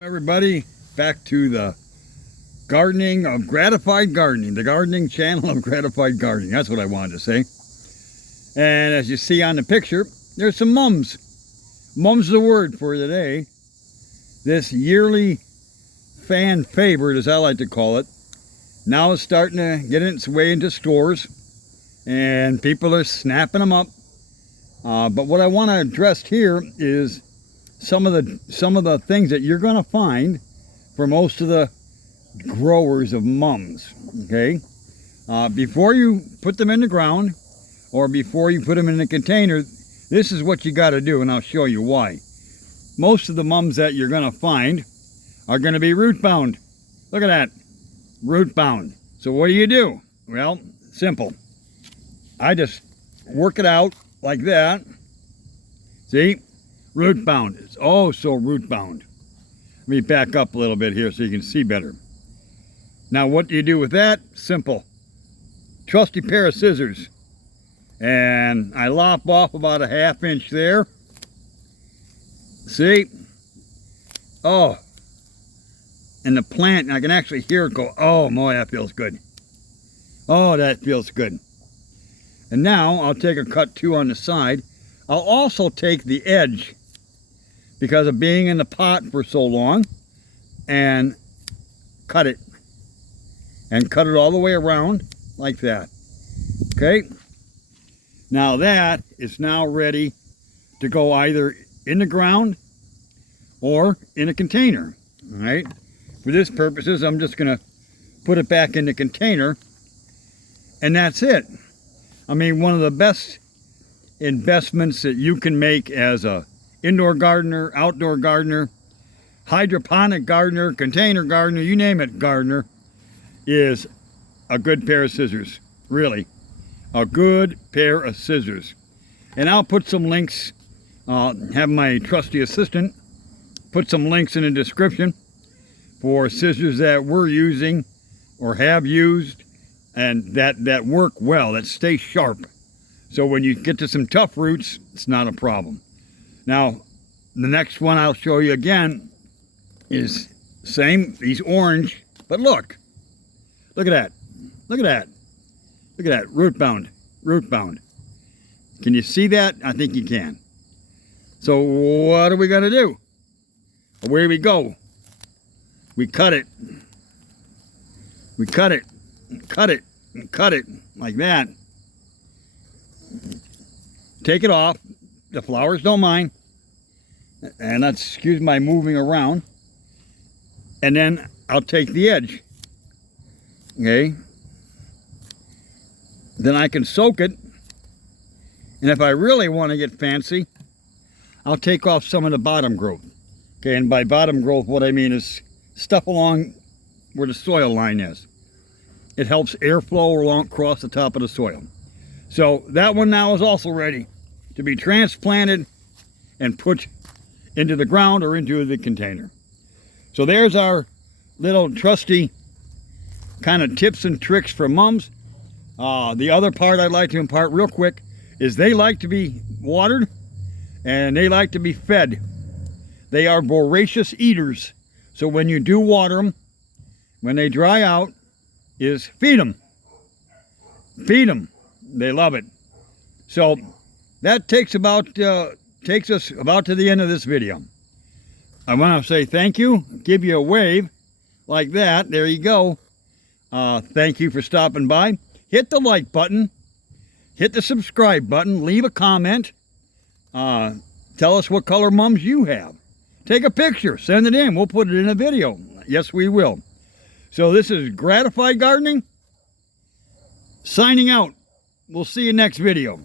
Everybody, back to the gardening of Gratified Gardening, the gardening channel of Gratified Gardening. That's what I wanted to say. And as you see on the picture, there's some mums. Mum's the word for today. This yearly fan favorite, as I like to call it, now is starting to get its way into stores, and people are snapping them up. But what I want to address here is some of the things that you're going to find for most of the growers of mums. Okay, before you put them in the ground or before you put them in a container, this is what you got to do, and I'll show you why. Most of the mums that you're going to find are going to be root bound. Look at that, root bound. So what do? Well, simple. I just work it out like that. See? Root bound. It's oh so root bound. Let me back up a little bit here so you can see better. Now what do you do with that? Simple. Trusty pair of scissors. And I lop off about a ½ inch there. See? Oh. And the plant, I can actually hear it go, oh boy, that feels good. Oh, that feels good. And now I'll take a cut too on the side. I'll also take the edge, because of being in the pot for so long, and cut it. And cut it all the way around like that. Okay? Now that is now ready to go either in the ground or in a container. All right? For this purposes, I'm just going to put it back in the container, and that's it. I mean, one of the best investments that you can make as a indoor gardener, outdoor gardener, hydroponic gardener, container gardener, you name it, gardener, is a good pair of scissors. Really, a good pair of scissors. And I'll put some links, have my trusty assistant put some links in the description for scissors that we're using or have used, and that work well, that stay sharp. So when you get to some tough roots, it's not a problem. Now, the next one I'll show you again is same, he's orange, but look at that, look at that, look at that, root bound, root bound. Can you see that? I think you can. So what are we gonna do? Away we go. We cut it, we cut it, cut it, and cut it like that. Take it off. The flowers don't mind. And that's, excuse my moving around. And then I'll take the edge. Okay. Then I can soak it. And if I really want to get fancy, I'll take off some of the bottom growth. Okay, and by bottom growth, what I mean is stuff along where the soil line is. It helps airflow along across the top of the soil. So that one now is also ready to be transplanted and put into the ground or into the container. So there's our little trusty kind of tips and tricks for mums. The other part I'd like to impart real quick is they like to be watered and they like to be fed. They are voracious eaters. So when you do water them, when they dry out, is feed them. Feed them. They love it. So that takes us about to the end of this video. I want to say thank you, give you a wave like that. There you go. Thank you for stopping by. Hit the like button, hit the subscribe button, leave a comment. Tell us what color mums you have. Take a picture, send it in. We'll put it in a video. Yes, we will. So this is Gratified Gardening, signing out. We'll see you next video.